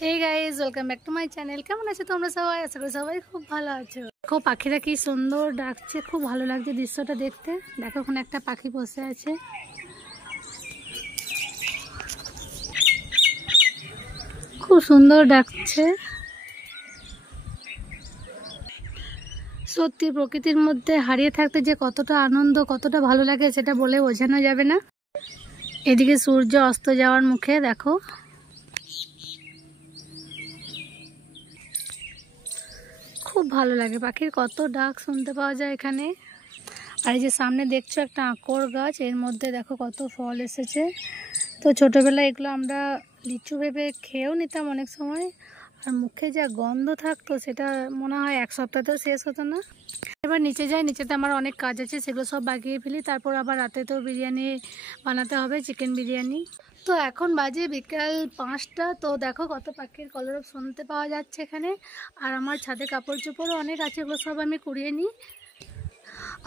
Hey guys, welcome back to my channel. কেমন আছো তোমরা সবাই? আশা করি সবাই খুব ভালো আছো। দেখো পাখিরা কি সুন্দর ডাকছে, খুব ভালো লাগছে দৃশ্যটা দেখতে। দেখো ওখানে একটা পাখি বসে আছে। খুব সুন্দর ডাকছে। সত্যি প্রকৃতির মধ্যে হারিয়ে থাকতে যে কতটা আনন্দ, কতটা ভালো লাগে সেটা বলে বোঝানো যাবে না। এদিকে সূর্য অস্ত যাওয়ার মুখে, দেখো খুব ভালো লাগে। পাখির কত ডাক শুনতে পাওয়া যায় এখানে। আর এই যে সামনে দেখছো একটা আঁকড় গাছ, এর মধ্যে দেখো কত ফল এসেছে। তো ছোটোবেলায় এগুলো আমরা লিচু ভেবে খেয়েও নিতাম অনেক সময়। আর মুখে যা গন্ধ থাকতো সেটা মনে হয় এক সপ্তাহতেও শেষ হতো না। এবার নিচে যাই, নিচেতে আমার অনেক কাজ আছে, সেগুলো সব বাগিয়ে ফেলি। তারপর আবার রাতে তো বিরিয়ানি বানাতে হবে, চিকেন বিরিয়ানি। তো এখন বাজে বিকাল 5টা। তো দেখো কত পাখির কলরব শুনতে পাওয়া যাচ্ছে এখানে। আর আমার ছাদে কাপড় চোপড়ও অনেক আছে, এগুলো সব আমি কুড়িয়ে নিই।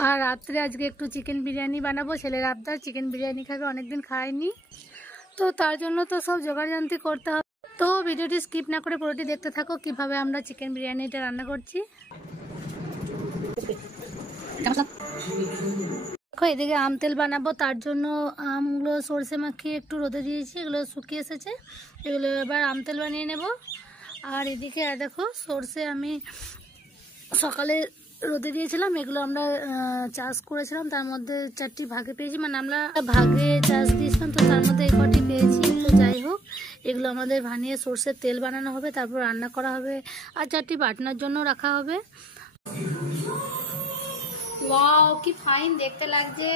আর রাত্রে আজকে একটু চিকেন বিরিয়ানি বানাবো, ছেলের আবদার চিকেন বিরিয়ানি খাবে, অনেকদিন খায়নি। তো তার জন্য তো সব জোগাড়যন্ত্র করতে হবে। তো ভিডিওটি স্কিপ না করে পুরোটি দেখতে থাকো কিভাবে আমরা চিকেন বিরিয়ানিটা রান্না করছি। দেখো এদিকে আম তেল বানাবো, তার জন্য আমগুলো সরষে মাখিয়ে একটু রোদে দিয়েছি, এগুলো শুকিয়ে এসেছে। এগুলো এবার আম তেল বানিয়ে নেব। আর এদিকে দেখো সরষে আমি সকালে রোদে দিয়েছিলাম, এগুলো আমরা চাষ করেছিলাম, তার মধ্যে 4টি ভাগে পেয়েছি, মানে আমরা ভাগে চাষ দিয়েছিলাম, তো তার মধ্যে এই কটি পেয়েছি। তো যাই হোক, এগুলো আমাদের বানিয়ে সরষের তেল বানানো হবে, তারপর রান্না করা হবে। আর 4টি বাটনার জন্য রাখা হবে। ওয়াও, কি ফাইন দেখতে লাগছে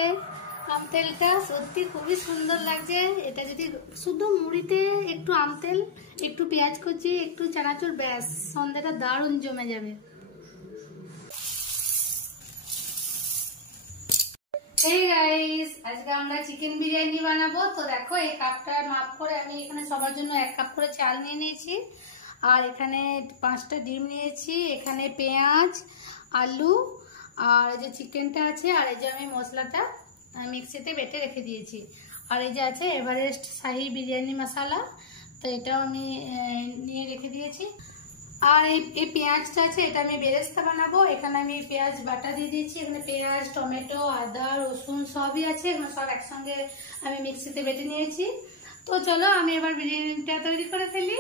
আম তেলটা, সত্যি খুবই সুন্দর লাগছে। এটা যদি শুধু মুড়িতে একটু আম তেল, একটু পেঁয়াজ কুচি, একটু চানাচুর, ব্যাস সন্ধ্যাটা দারুণ জমে যাবে। Hey guys, আজকে আমরা চিকেন বিরিয়ানি বানাবো। তো দেখো এই কাপটার মাপ করে আমি এখানে সবার জন্য 1 কাপ করে চাল নিয়ে নিয়েছি। আর এখানে 5টা ডিম নিয়েছি, এখানে পেঁয়াজ, আলু, আর এই যে চিকেনটা আছে, আর এই যে আমি মশলাটা মিক্সিতে বেটে রেখে দিয়েছি। আর এই যে আছে এভারেস্ট শাহি বিরিয়ানি মশলা, তো এটাও আমি নিয়ে রেখে দিয়েছি। আর এই পেঁয়াজটা আছে, এটা আমি বেরেস্তা বানাবো। এখানে আমি পেঁয়াজ বাটা দিয়ে দিয়েছি, এখানে পেঁয়াজ, টমেটো, আদা, রসুন সবই আছে, এগুলো সব একসঙ্গে আমি মিক্সিতে বেটে নিয়েছি। তো চলো আমি এবার বিরিয়ানিটা তৈরি করে ফেলি।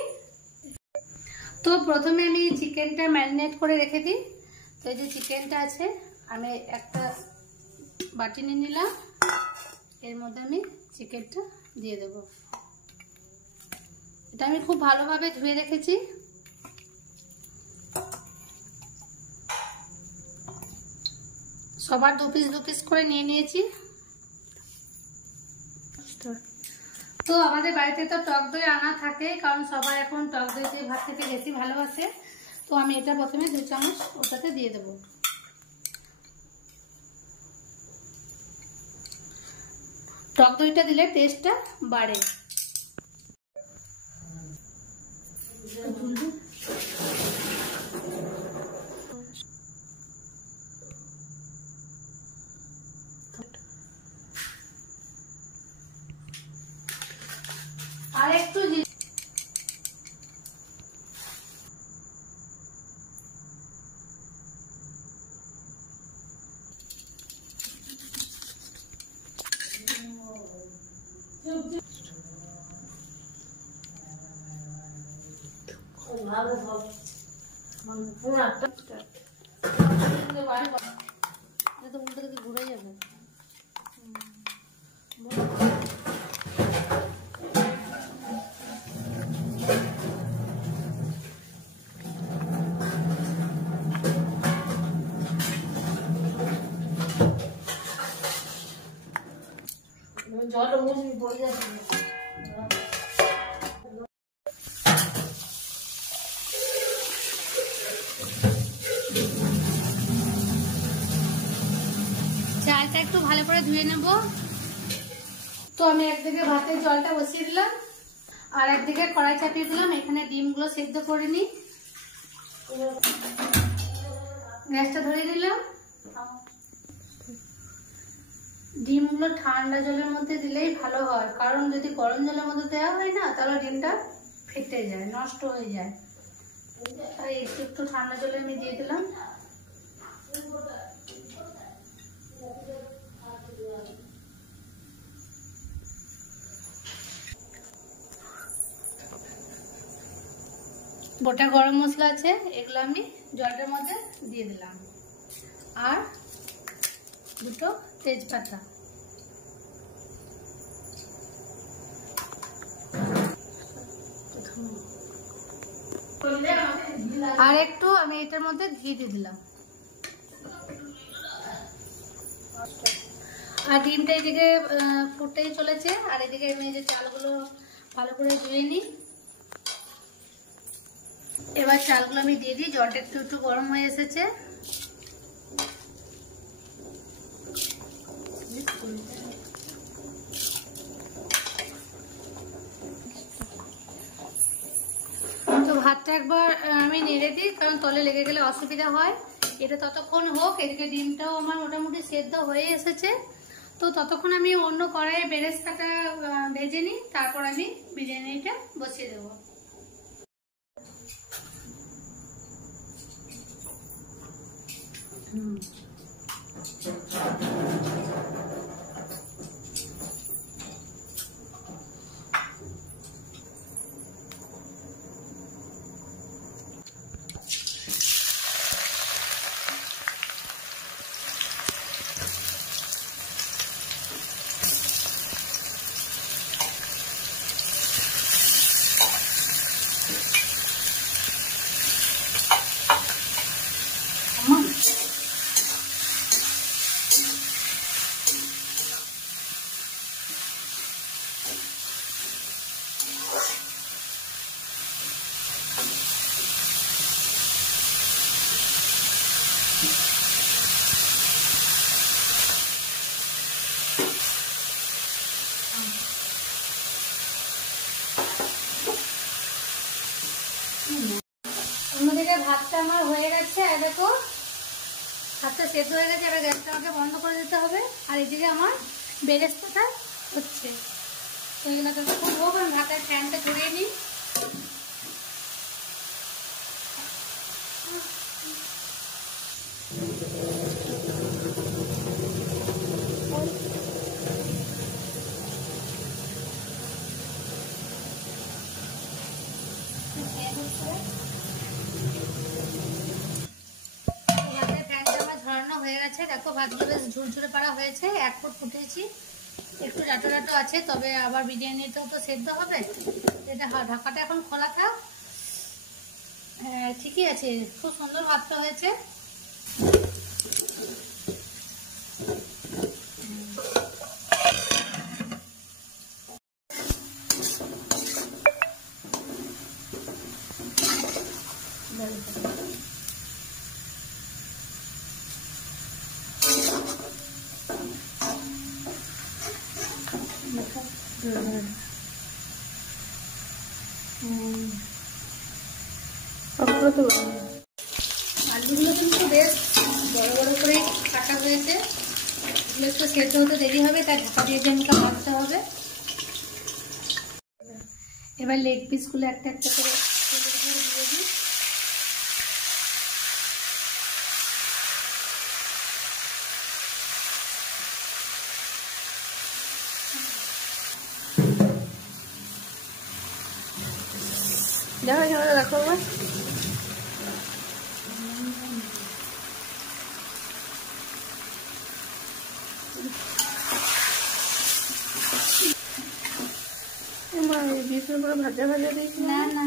তো প্রথমে আমি চিকেনটা ম্যারিনেট করে রেখে দিই। তো এই যে চিকেনটা আছে, আমি একটা বাটি নিয়ে নিলাম, এর মধ্যে আমি চিকেনটা দিয়ে দেবো। এটা আমি খুব ভালোভাবে ধুয়ে রেখেছি। সবার 2 পিস করে নিয়ে নিয়েছি। তো আমাদের বাড়িতে তো টক দই আনা থাকে, কারণ সবাই এখন টক দই দিয়ে ভাত খেতে বেশি ভালোবাসে। তো আমি এটা প্রথমে 2 চামচ ওটাতে দিয়ে দেবো। টক দইটা দিলে টেস্টটা বাড়ে। আর একটু ঘুরে যাবে। জল বই যাচ্ছে। চালটা একটু ভালো করে ধুয়ে নেব। তো আমি একদিকে ভাতের জলটা বসিয়ে দিলাম, আর একদিকে কড়াই চাপিয়ে দিলাম। এখানে ডিমগুলো সেদ্ধ করে নিই। গ্যাসটা ধরিয়ে দিলাম। ডিমগুলো ঠান্ডা জলের মধ্যে দিলেই ভালো হয়, কারণ যদি গরম জলের মধ্যে দেওয়া হয় না, তাহলে ডিমটা ফেটে যায়, নষ্ট হয়ে যায়। তাই একটু একটু ঠান্ডা জলে আমি দিয়ে দিলাম। গোটা গরম মশলা আছে, এগুলো আমি জলটার মধ্যে দিয়ে দিলাম, আর দুটো তেজপাতা। আর একটু আমি এটার মধ্যে ঘি দিয়ে দিলাম। আর ডিমটা এদিকে ফুটেই চলেছে, আর এদিকে আমি যে চালগুলো ভালো করে ধুয়ে নিই। এবার চালগুলো আমি দিয়ে দিই। জলটা একটু একটু গরম হয়ে এসেছে। তো ভাতটা একবার আমি নেড়ে দিই, কারণ তলে লেগে গেলে অসুবিধা হয়। এটা ততক্ষণ হোক। এদিকে ডিমটাও আমার মোটামুটি সেদ্ধ হয়ে এসেছে। তো ততক্ষণ আমি অন্য কড়াইয়ে বেরেস্তাটা ভেজে নিই, তারপর আমি বিরিয়ানিটা বসিয়ে দেবো। অন্যদিকে ভাতটা আমার হয়ে গেছে। আর দেখো ভাতটা সেদ্ধ হয়ে গেছে। এবার গ্যাসটা আমাকে বন্ধ করে দিতে হবে। আর এদিকে আমার বেরেস্তাটা হচ্ছে, তো এগুলো ততক্ষণ হোক। আমি ভাতের ফ্যানটা ঝরিয়ে নিই। হয়ে গেছে, দেখো ভাতগুলো বেশ ঝুরঝুরে পাড়া হয়েছে। এক ফুট ফুটেছি, একটু ডাটো ডাটো আছে, তবে আবার বিরিয়ানিটাও তো সেদ্ধ হবে। এটা ঢাকাটা এখন খোলা থাক। হ্যাঁ ঠিকই আছে, খুব সুন্দর ভাতটা হয়েছে। আলুগুলো কিন্তু বেশ বড় বড় করে কাটা হয়েছে। এগুলো একটু সেদ্ধ হতে দেরি হবে, তাই ঢাকা দিয়ে জমিটা ভাজতে হবে। এবার লেগ পিসগুলো একটা একটা করে দিয়ে দিই। দেখো ভাজা ভাজা দিয়েছি। না না,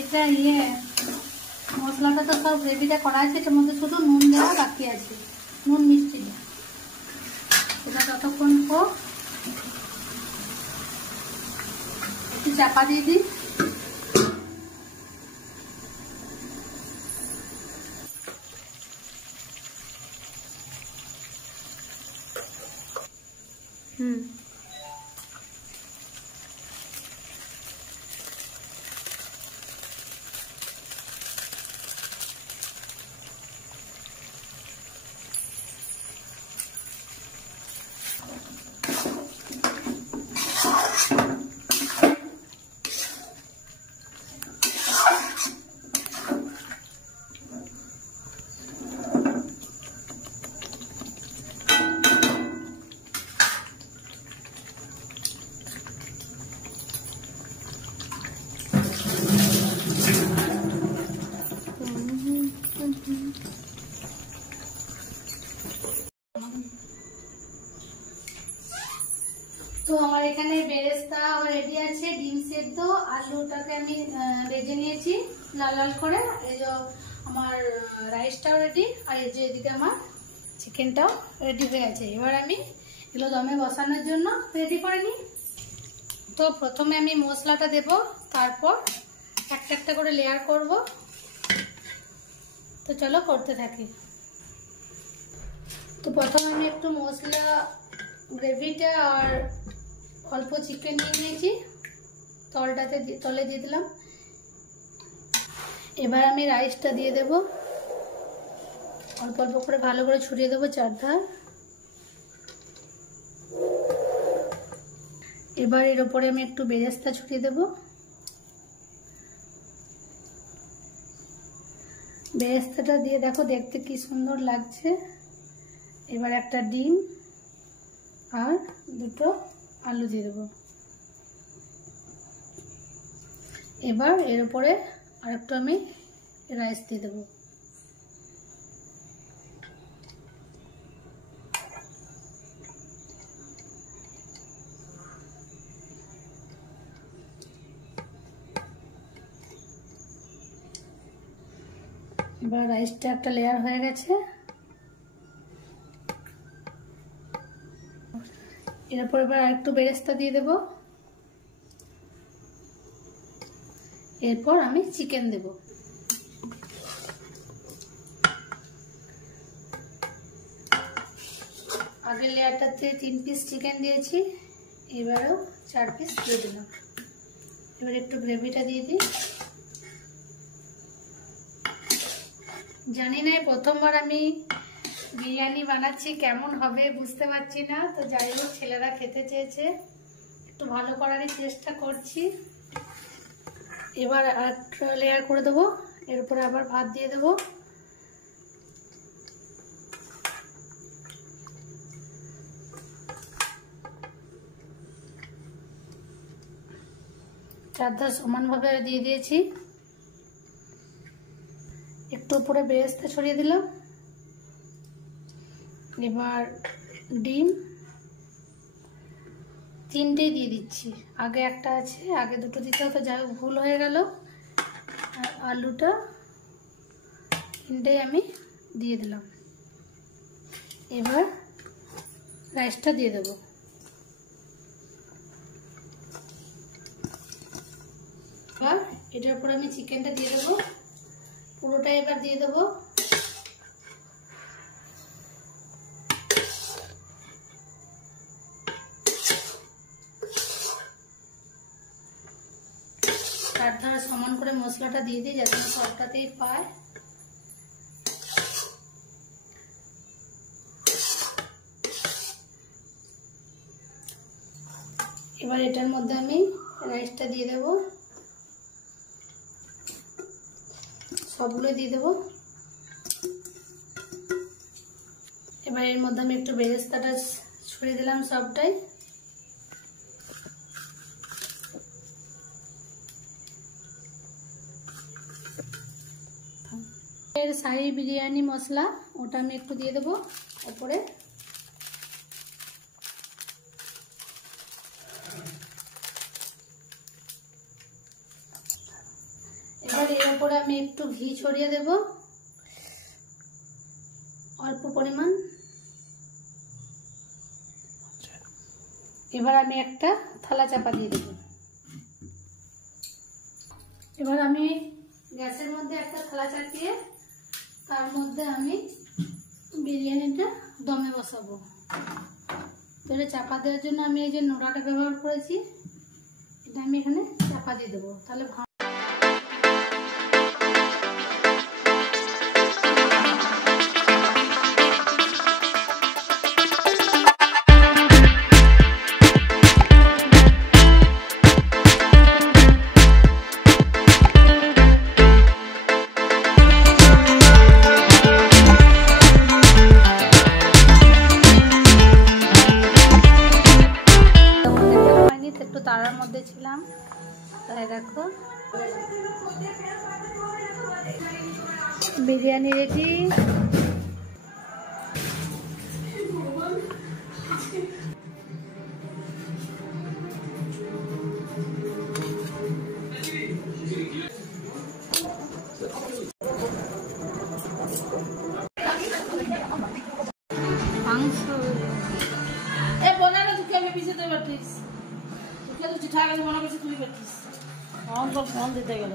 এটা মশলাটা তো সব রেডিটা করা আছে। এটার মধ্যে শুধু নুন দেওয়া বাকি আছে, নুন মিষ্টি। এটা ততক্ষণ হোক, একটু চাপা দিয়ে দিই। ভেজে নিয়েছি লাল লাল করে। এই যে আমার রাইসটাও রেডি, আর এই যে এদিকে আমার চিকেনটাও রেডি হয়ে গেছে। এবার আমি এগুলো দমে বসানোর জন্য রেডি করে নিই। তো প্রথমে আমি মশলাটা দেব, তারপর একটা একটা করে লেয়ার করব। তো চলো করতে থাকি। তো প্রথমে আমি একটু মশলা গ্রেভিটা আর অল্প চিকেন নিয়ে নিয়েছি, তলে দিয়ে দিলাম। এবার আমি রাইসটা দিয়ে দেব, অল্প অল্প করে ভালো করে ছড়িয়ে দেবো চারধার। এবার এর উপরে আমি একটু বেরেস্তা ছড়িয়ে দেব। বেরেস্তাটা দিয়ে দেখো দেখতে কি সুন্দর লাগছে। এবার একটা ডিম আর দুটো আলু দিয়ে দেবো। এবার এর উপরে আরেকটু আমি রাইস দিয়ে দেবো। এবার রাইসটা একটা লেয়ার হয়ে গেছে। এরপর এবার আরেকটু বেরেস্তা দিয়ে দেব। এরপর আমি চিকেন দেব। আগের লেয়ারটাতে 3 পিস চিকেন দিয়েছি, এবারও 4 পিস দিয়ে দিলাম। এবার একটু গ্রেভিটা দিয়ে দিই। জানি না প্রথমবার আমি বিরিয়ানি বানাচ্ছি, কেমন হবে বুঝতে পারছি না। তো যাই হোক, ছেলেরা খেতে চেয়েছে, একটু ভালো করারই চেষ্টা করছি। এবার একটা লেয়ার করে দেবো, এর উপরে আবার ভাত দিয়ে দেবো। চারধার সমানভাবে দিয়ে দিয়েছি। একটু উপরে বেরেস্তা ছড়িয়ে দিলাম। এবার ডিম 3টে দিয়ে দিচ্ছি, আগে একটা আছে, আগে দুটো দিতে হতো, যাই হোক ভুল হয়ে গেল। আর আলুটা 3টে আমি দিয়ে দিলাম। এবার রাইসটা দিয়ে দেবো। এবার এটার উপর আমি চিকেনটা দিয়ে দেবো, পুরোটা এবার দিয়ে দেবো। চারধারে সমান করে মশলাটা দিয়ে দিই, যাতে সবটাতেই পায়। এবার এটার মধ্যে আমি রাইসটা দিয়ে দেব, সবগুলো দিয়ে দেব। এবার এর মধ্যে আমি একটু বেরেস্তাটা ছড়িয়ে দিলাম সবটাই। এর শাহী বিরিয়ানি মশলা, ওটা আমি একটু দিয়ে দেবো উপরে। এবার এর উপরে আমি একটু ঘি ছড়িয়ে দেব, অল্প পরিমাণ। এবার আমি একটা থালা চাপা দিয়ে দেব। এবার আমি গ্যাসের মধ্যে একটা থালা চাপিয়ে তার মধ্যে আমি বিরিয়ানিটা দমে বসাবো। তো এটা চাপা দেওয়ার জন্য আমি এই যে নোড়াটা ব্যবহার করেছি, এটা আমি এখানে চাপা দিয়ে দেবো, তাহলে তারার মধ্যে ছিলাম, তাই দেখো বিরিয়ানি রেডি। মাংস এ বনানো তুই আমি পিছিয়ে তো পারতিস তুই তো ঠিক আছে মনে করছিস তুই পারতিস আমার তো ফোন দিতে গেল